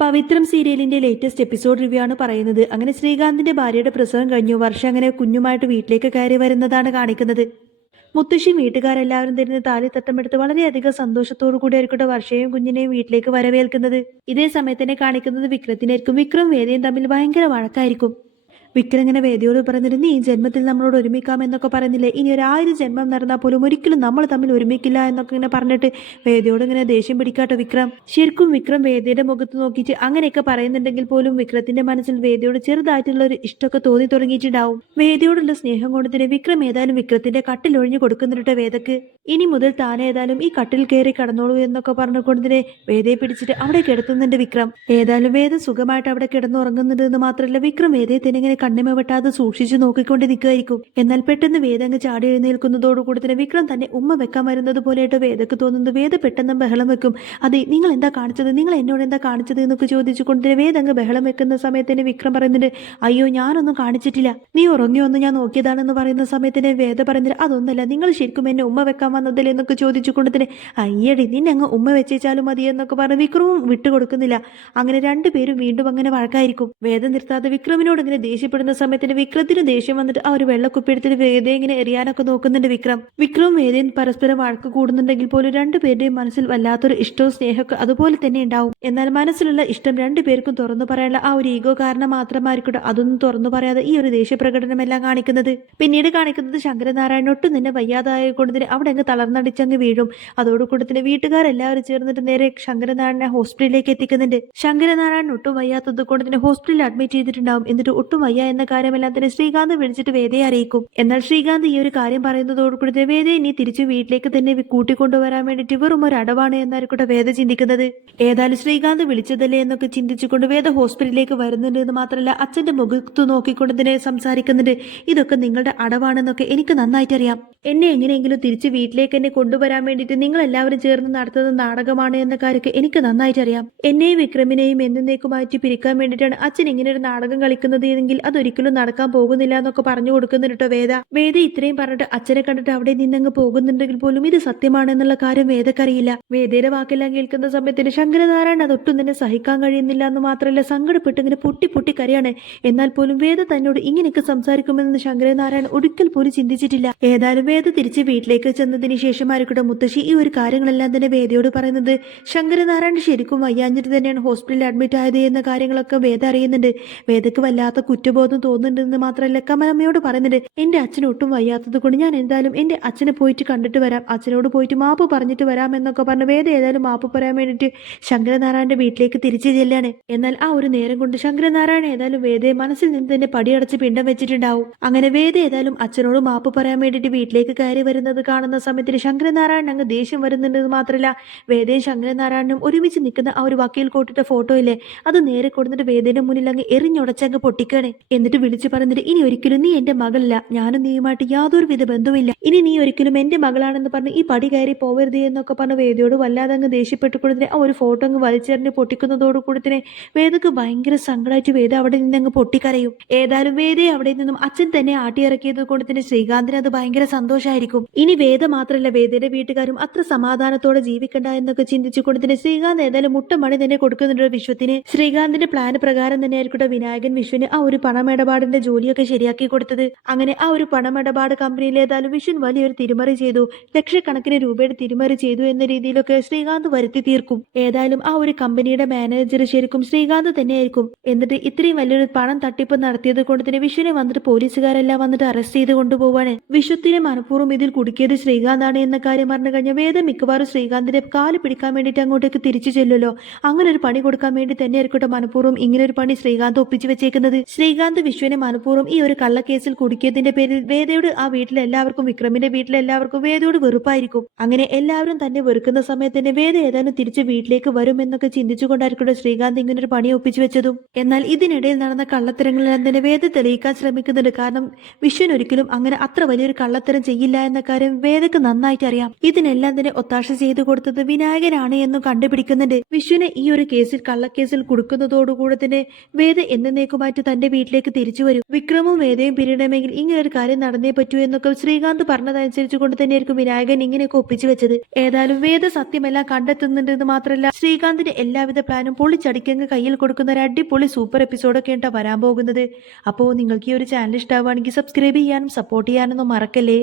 പവിത്രം സീരിയലിന്റെ latest episode review ആണ് പറയുന്നത്. അങ്ങനെ ശ്രീകാന്തിന്റെ ഭാര്യയുടെ പ്രസവം കഴിഞ്ഞു. വർഷ അങ്ങനെ കുഞ്ഞുമായിട്ട് വീട്ടിലേക്ക് കയറി വരുന്നതാണ് കാണിക്കുന്നത്. മുത്തശ്ശി വീട്ടുകാരെല്ലാവരും തരുന്ന താലിത്തട്ടമെടുത്ത് വളരെയധികം സന്തോഷത്തോടു കൂടി ആയിരിക്കട്ടെ വർഷയും കുഞ്ഞിനെയും വീട്ടിലേക്ക് വരവേൽക്കുന്നത്. ഇതേ സമയത്തിനെ കാണിക്കുന്നത് വിക്രത്തിനായിരിക്കും. വിക്രം വേദയും തമ്മിൽ ഭയങ്കര വഴക്കായിരിക്കും. വിക്രം ഇങ്ങനെ വേദിയോട് പറഞ്ഞിട്ട് നീ ഈ ജന്മത്തിൽ നമ്മളോട് ഒരുമിക്കാം എന്നൊക്കെ പറയുന്നില്ലേ, ഇനി ഒരു 1000 ജന്മം നടന്നാൽ പോലും ഒരിക്കലും നമ്മൾ തമ്മിൽ ഒരുമിക്കില്ല എന്നൊക്കെ ഇങ്ങനെ പറഞ്ഞിട്ട് വേദിയോട് ഇങ്ങനെ ദേഷ്യം പിടിക്കാട്ടോ വിക്രം. ശരിക്കും വിക്രം വേദിയുടെ മുഖത്ത് നോക്കിയിട്ട് അങ്ങനെയൊക്കെ പറയുന്നുണ്ടെങ്കിൽ പോലും വിക്രത്തിന്റെ മനസ്സിൽ വേദിയോട് ചെറുതായിട്ടുള്ള ഒരു ഇഷ്ടമൊക്കെ തോന്നി തുടങ്ങിയിട്ടുണ്ടാവും. വേദിയോടുള്ള സ്നേഹം കൊണ്ട് തന്നെ വിക്രം ഏതായാലും വിക്രത്തിന്റെ കട്ടിൽ ഒഴിഞ്ഞു കൊടുക്കുന്നുണ്ട് വേദക്ക്. ഇനി മുതൽ താൻ ഏതായാലും ഈ കട്ടിൽ കയറി കടന്നോളൂ എന്നൊക്കെ പറഞ്ഞുകൊണ്ട് തന്നെ വേദയെ പിടിച്ചിട്ട് അവിടെ കിടത്തുന്നുണ്ട് വിക്രം. ഏതായാലും വേദ സുഖമായിട്ട് അവിടെ കിടന്നുറങ്ങുന്നുണ്ട് എന്ന് മാത്രമല്ല വിക്രം വേദയെ തന്നെ ഇങ്ങനെ കണ്ണിമ വെട്ടാതെ സൂക്ഷിച്ചു നോക്കിക്കൊണ്ട് നിൽക്കുമായിരിക്കും. എന്നാൽ പെട്ടെന്ന് വേദ അങ്ങ് ചാടി എഴുന്നേൽക്കുന്നതോടുകൂടി തന്നെ വിക്രം തന്നെ ഉമ്മ വെക്കാൻ വരുന്നത് പോലെയായിട്ട് വേദക്ക് തോന്നുന്നത്. വേദ പെട്ടെന്ന് ബഹളം വെക്കും. അതെ, നിങ്ങൾ എന്താ കാണിച്ചത്, നിങ്ങൾ എന്നോട് എന്താ കാണിച്ചത് എന്നൊക്കെ ചോദിച്ചുകൊണ്ട് വേദ അങ്ങ് ബഹളം വെക്കുന്ന സമയത്തിന് വിക്രം പറയുന്നുണ്ട്, അയ്യോ ഞാനൊന്നും കാണിച്ചിട്ടില്ല, നീ ഉറങ്ങിയൊന്നും ഞാൻ നോക്കിയതാണെന്ന് പറയുന്ന സമയത്തിന് വേദ പറയുന്നത്, അതൊന്നല്ല, നിങ്ങൾ ശരിക്കും എന്നെ ഉമ്മ വെക്കാൻ വന്നതല്ലേ എന്നൊക്കെ ചോദിച്ചുകൊണ്ട് തന്നെ അയ്യടി നിന്നെ അങ്ങ് ഉമ്മ വെച്ചേച്ചാലും മതി എന്നൊക്കെ പറഞ്ഞ് വിക്രമും വിട്ടുകൊടുക്കുന്നില്ല. അങ്ങനെ രണ്ടുപേരും വീണ്ടും അങ്ങനെ വഴക്കായിരിക്കും. വേദ നിർത്താതെ വിക്രമിനോട് ഇങ്ങനെ ദേഷ്യപ്പെടുന്ന സമയത്തിന് വിക്രത്തിന് ദേഷ്യം വന്നിട്ട് ആ ഒരു വെള്ളക്കുപ്പി എടുത്തിട്ട് വേദയെ ഇങ്ങനെ എറിയാനൊക്കെ നോക്കുന്നുണ്ട് വിക്രവും വേദയും പരസ്പരം വഴക്ക് കൂടുന്നുണ്ടെങ്കിൽ പോലും രണ്ടുപേരുടെയും മനസ്സിൽ വല്ലാത്തൊരു ഇഷ്ടവും സ്നേഹമൊക്കെ അതുപോലെ തന്നെ ഉണ്ടാവും. എന്നാൽ മനസ്സിലുള്ള ഇഷ്ടം രണ്ടുപേർക്കും തുറന്നു പറയാനുള്ള ആ ഒരു ഈഗോ കാരണം മാത്രമായിരിക്കട്ടെ അതൊന്നും തുറന്നു പറയാതെ ഈ ഒരു ദേഷ്യപ്രകടനമെല്ലാം കാണിക്കുന്നത്. പിന്നീട് കാണിക്കുന്നത് ശങ്കരനാരായണൻ ഒട്ടും തന്നെ വയ്യാതായ കൊണ്ടതിന് അവിടെ അങ്ങ് തളർന്നടിച്ചങ്ങ് വീഴും. അതോടുകൂടി തന്നെ വീട്ടുകാരെല്ലാവരും ചേർന്നിട്ട് നേരെ ശങ്കരനാരായണനെ ഹോസ്പിറ്റലിലേക്ക് എത്തിക്കുന്നുണ്ട്. ശങ്കരനാരായണൻ ഒട്ടും വയ്യാത്തത് കൊണ്ട് തന്നെ ഹോസ്പിറ്റലിൽ അഡ്മിറ്റ് ചെയ്തിട്ടുണ്ടാവും. എന്നിട്ട് ഒട്ടും വയ്യ എന്ന കാര്യമെല്ലാം തന്നെ ശ്രീകാന്ത് വിളിച്ചിട്ട് വേദയെ അറിയിക്കും. എന്നാൽ ശ്രീകാന്ത് ഈ ഒരു കാര്യം പറയുന്നതോടുകൂടി വേദയെ ഇനി തിരിച്ചു വീട്ടിലേക്ക് തന്നെ കൂട്ടിക്കൊണ്ടുവരാൻ വേണ്ടിയിട്ട് വെറും ഒരു അടവാണ് എന്നായിരിക്കട്ടെ വേദ ചിന്തിക്കുന്നത്. ഏതായാലും ശ്രീകാന്ത് വിളിച്ചതല്ലേ എന്നൊക്കെ ചിന്തിച്ചുകൊണ്ട് വേദ ഹോസ്പിറ്റലിലേക്ക് വരുന്നുണ്ട് എന്ന് മാത്രമല്ല അച്ഛന്റെ മുഖത്ത് നോക്കിക്കൊണ്ട് തന്നെ സംസാരിക്കുന്നുണ്ട്. ഇതൊക്കെ നിങ്ങളുടെ അടവാണെന്നൊക്കെ എനിക്ക് നന്നായിട്ട് അറിയാം. എന്നെ എങ്ങനെയെങ്കിലും തിരിച്ച് വീട്ടിലേക്ക് എന്നെ കൊണ്ടുവരാൻ വേണ്ടിയിട്ട് നിങ്ങൾ എല്ലാവരും ചേർന്ന് നടത്തുന്ന നാടകമാണ് എന്ന കാര്യമൊക്കെ എനിക്ക് നന്നായിട്ട് അറിയാം. എന്നെയും വിക്രമിനെയും എന്നേക്കുമായിട്ട് പിരിക്കാൻ വേണ്ടിയിട്ടാണ് അച്ഛൻ ഇങ്ങനെ ഒരു നാടകം കളിക്കുന്നത് എങ്കിൽ അതൊരിക്കലും നടക്കാൻ പോകുന്നില്ല എന്നൊക്കെ പറഞ്ഞു കൊടുക്കുന്നുണ്ട് വേദ ഇത്രയും പറഞ്ഞിട്ട് അച്ഛനെ കണ്ടിട്ട് അവിടെ നിന്നങ്ങ് പോകുന്നുണ്ടെങ്കിൽ പോലും ഇത് സത്യമാണെന്നുള്ള കാര്യം വേദക്കറിയില്ല. വേദയുടെ വാക്കെല്ലാം കേൾക്കുന്ന സമയത്തിന് ശങ്കരനാരായണൻ അതൊട്ടും തന്നെ സഹിക്കാൻ കഴിയുന്നില്ല എന്ന് മാത്രമല്ല സങ്കടപ്പെട്ട് ഇങ്ങനെ പൊട്ടി പൊട്ടി കരയാണ്. എന്നാൽ പോലും വേദ തന്നോട് ഇങ്ങനെയൊക്കെ സംസാരിക്കുമെന്ന് ശങ്കരനാരായണൻ ഒരിക്കൽ പോലും ചിന്തിച്ചിട്ടില്ല. ഏതായാലും വേദ തിരിച്ച് വീട്ടിലേക്ക് ചെന്നതിന് ശേഷമായിരിക്കട്ടെ മുത്തശ്ശി ഈ ഒരു കാര്യങ്ങളെല്ലാം തന്നെ വേദയോട് പറയുന്നത്. ശങ്കരനാരായണൻ ശരിക്കും വയ്യാഞ്ഞിട്ട് തന്നെയാണ് ഹോസ്പിറ്റലിൽ അഡ്മിറ്റ് ആയത് എന്ന കാര്യങ്ങളൊക്കെ വേദ അറിയുന്നുണ്ട്. വേദക്ക് വല്ലാത്ത കുറ്റബോധം തോന്നുന്നുണ്ടെന്ന് മാത്രമല്ല കമലമ്മയോട് പറയുന്നുണ്ട്, എന്റെ അച്ഛന് ഒട്ടും വയ്യാത്തത് കൊണ്ട് ഞാൻ എന്തായാലും എന്റെ അച്ഛനെ പോയിട്ട് കണ്ടിട്ട് വരാം, അച്ഛനോട് പോയിട്ട് മാപ്പ് പറഞ്ഞിട്ട് വരാം എന്നൊക്കെ പറഞ്ഞ് വേദ ഏതായാലും മാപ്പ് പറയാൻ വേണ്ടിയിട്ട് ശങ്കരനാരായണന്റെ വീട്ടിലേക്ക് തിരിച്ചു ചെല്ലാണ്. എന്നാൽ ആ ഒരു നേരം കൊണ്ട് ശങ്കരനാരായണൻ ഏതായാലും വേദയെ മനസ്സിൽ നിന്ന് തന്നെ പടിയടച്ച് പിണ്ടം വെച്ചിട്ടുണ്ടാവും. അങ്ങനെ വേദ ഏതായാലും അച്ഛനോട് മാപ്പ് പറയാൻ വേണ്ടിയിട്ട് വീട്ടിലേക്ക് കയറി വരുന്നത് കാണുന്ന സമയത്തിന് ശങ്കരനാരായണൻ അങ്ങ് ദേഷ്യം വരുന്നുണ്ടെന്ന് മാത്രമല്ല വേദയും ശങ്കരനാരായണനും ഒരുമിച്ച് നിൽക്കുന്ന ആ ഒരു വക്കീൽ കോട്ടിട്ട ഫോട്ടോ ഇല്ലേ അത് നേരെ കൊടുത്തിട്ട് വേദയുടെ മുന്നിൽ അങ്ങ് എറിഞ്ഞുടച്ചങ്ങ് പൊട്ടിക്കണേ. എന്നിട്ട് വിളിച്ചു പറഞ്ഞിട്ട് ഇനി ഒരിക്കലും നീ എന്റെ മകളല്ല, ഞാനും നീയുമായിട്ട് യാതൊരു വിധ ബന്ധവുമില്ല, ഇനി നീ ഒരിക്കലും എന്റെ മകളാണെന്ന് പറഞ്ഞ് ഈ പടി കയറി പോവരുത് എന്നൊക്കെ പറഞ്ഞ് വേദയോട് വല്ലാതെ അങ്ങ് ദേഷ്യപ്പെട്ടുകൊടുത്തിനെ ആ ഒരു ഫോട്ടോ അങ്ങ് വലിച്ചെറിഞ്ഞ് പൊട്ടിക്കുന്നതോടുകൂടി തന്നെ വേദക്ക് ഭയങ്കര സങ്കടമായിട്ട് വേദ അവിടെ നിന്ന് അങ്ങ് പൊട്ടിക്കരയും. ഏതായാലും വേദയെ അവിടെ നിന്നും അച്ഛൻ തന്നെ ആട്ടിയിറക്കിയത് കൊണ്ട് തന്നെ ശ്രീകാന്തിന് അത് ഭയങ്കര സന്തോഷമായിരിക്കും. ഇനി വേദ മാത്രമല്ല വേദയുടെ വീട്ടുകാരും അത്ര സമാധാനത്തോടെ ജീവിക്കണ്ട എന്നൊക്കെ ചിന്തിച്ചുകൊണ്ട് തന്നെ ശ്രീകാന്ത് ഏതായാലും മുട്ടമണി തന്നെ കൊടുക്കുന്നുണ്ട് വിശ്വത്തിന്. ശ്രീകാന്തിന്റെ പ്ലാൻ പ്രകാരം തന്നെ ആയിരിക്കട്ടെ വിനായകൻ വിശ്വന് ആ ഒരു പണമിടപാടിന്റെ ജോലിയൊക്കെ ശരിയാക്കി കൊടുത്തത്. അങ്ങനെ ആ ഒരു പണമിടപാട് കമ്പനിയിൽ ഏതായാലും വിശ്വൻ വലിയൊരു തിരിമറി ചെയ്തു, ലക്ഷക്കണക്കിന് രൂപയുടെ തിരിമറി ചെയ്തു എന്ന രീതിയിലൊക്കെ ശ്രീകാന്ത് വരുത്തി തീർക്കും. ഏതായാലും ആ ഒരു കമ്പനിയുടെ മാനേജർ ശരിക്കും ശ്രീകാന്ത് തന്നെയായിരിക്കും. എന്നിട്ട് ഇത്രയും വലിയൊരു പണം തട്ടിപ്പ് നടത്തിയത് കൊണ്ട് തന്നെ വിശ്വനെ വന്നിട്ട് പോലീസുകാരെല്ലാം വന്നിട്ട് അറസ്റ്റ് ചെയ്ത് കൊണ്ടുപോവാണ്. വിശ്വത്തിനെ മനഃപൂർവ്വം ഇതിൽ കുടുക്കിയത് ശ്രീകാന്താണ് എന്ന കാര്യം പറഞ്ഞു കഴിഞ്ഞാൽ വേദം മിക്കവാറും ശ്രീകാന്തിന്റെ കാല് പിടിക്കാൻ വേണ്ടിയിട്ട് അങ്ങോട്ടേക്ക് തിരിച്ചു ചെല്ലുമല്ലോ. അങ്ങനെ ഒരു പണി കൊടുക്കാൻ വേണ്ടി തന്നെ ആയിരിക്കട്ടെ മനഃപൂർവ്വം ഇങ്ങനെ ഒരു പണി ശ്രീകാന്ത് ഒപ്പിച്ചു വെച്ചേക്കുന്നത്. ശ്രീകാന്ത് വിശ്വനെ മനഃപൂർവ്വം ഈ ഒരു കള്ളക്കേസിൽ കുടുക്കിയതിന്റെ പേരിൽ വേദയോട് ആ വീട്ടിലെല്ലാവർക്കും വിക്രമിന്റെ വീട്ടിലെല്ലാവർക്കും വേദയോട് വെറുപ്പായിരിക്കും. അങ്ങനെ എല്ലാവരും തന്നെ വെറുക്കുന്ന സമയത്ത് തന്നെ വേദ ഏതാനും തിരിച്ച് വീട്ടിലേക്ക് വരും എന്നൊക്കെ ചിന്തിച്ചുകൊണ്ടായിരിക്കട്ടെ ശ്രീകാന്ത് ഇങ്ങനെ ഒരു പണി ഒപ്പിച്ചു വെച്ചതും. എന്നാൽ ഇതിനിടയിൽ നടന്ന കള്ളത്തരങ്ങളെല്ലാം തന്നെ വേദ തെളിയിക്കാൻ ശ്രമിക്കുന്നുണ്ട്. കാരണം വിശ്വൻ ഒരിക്കലും അങ്ങനെ അത്ര വലിയൊരു കള്ളത്തരം ചെയ്യില്ല എന്ന കാര്യം വേദക്ക് നന്നായിട്ട് അറിയാം. ഇതിനെല്ലാം തന്നെ ഒത്താശ ചെയ്തു കൊടുത്തത് വിനായകനാണ് എന്നും കണ്ടുപിടിക്കുന്നുണ്ട്. വിശ്വനെ ഈ ഒരു കേസിൽ കള്ളക്കേസിൽ കൊടുക്കുന്നതോടുകൂടെ തന്നെ വേദ എന്നേക്കുമായിട്ട് തന്റെ വീട്ടിലേക്ക് വീട്ടിലേക്ക് തിരിച്ചു വരും. വിക്രമും വേദയും പിരിയണമെങ്കിൽ ഇങ്ങനെ ഒരു കാര്യം നടന്നേ പറ്റൂ എന്നൊക്കെ ശ്രീകാന്ത് പറഞ്ഞതനുസരിച്ച് കൊണ്ട് തന്നെയായിരിക്കും വിനായകൻ ഇങ്ങനെയൊക്കെ ഒപ്പിച്ചു വെച്ചത്. ഏതായാലും വേദ സത്യമെല്ലാം കണ്ടെത്തുന്നുണ്ടെന്ന് മാത്രമല്ല ശ്രീകാന്തിന്റെ എല്ലാവിധ പ്ലാനും പൊളിച്ചടിക്കങ്ങ് കയ്യിൽ കൊടുക്കുന്ന ഒരു അടിപൊളി സൂപ്പർ എപ്പിസോഡൊക്കെ ഉണ്ടാ വരാൻ പോകുന്നത്. അപ്പോൾ നിങ്ങൾക്ക് ഈ ഒരു ചാനൽ ഇഷ്ടമാവുകയാണെങ്കിൽ സബ്സ്ക്രൈബ് ചെയ്യാനും സപ്പോർട്ട് ചെയ്യാനൊന്നും മറക്കല്ലേ.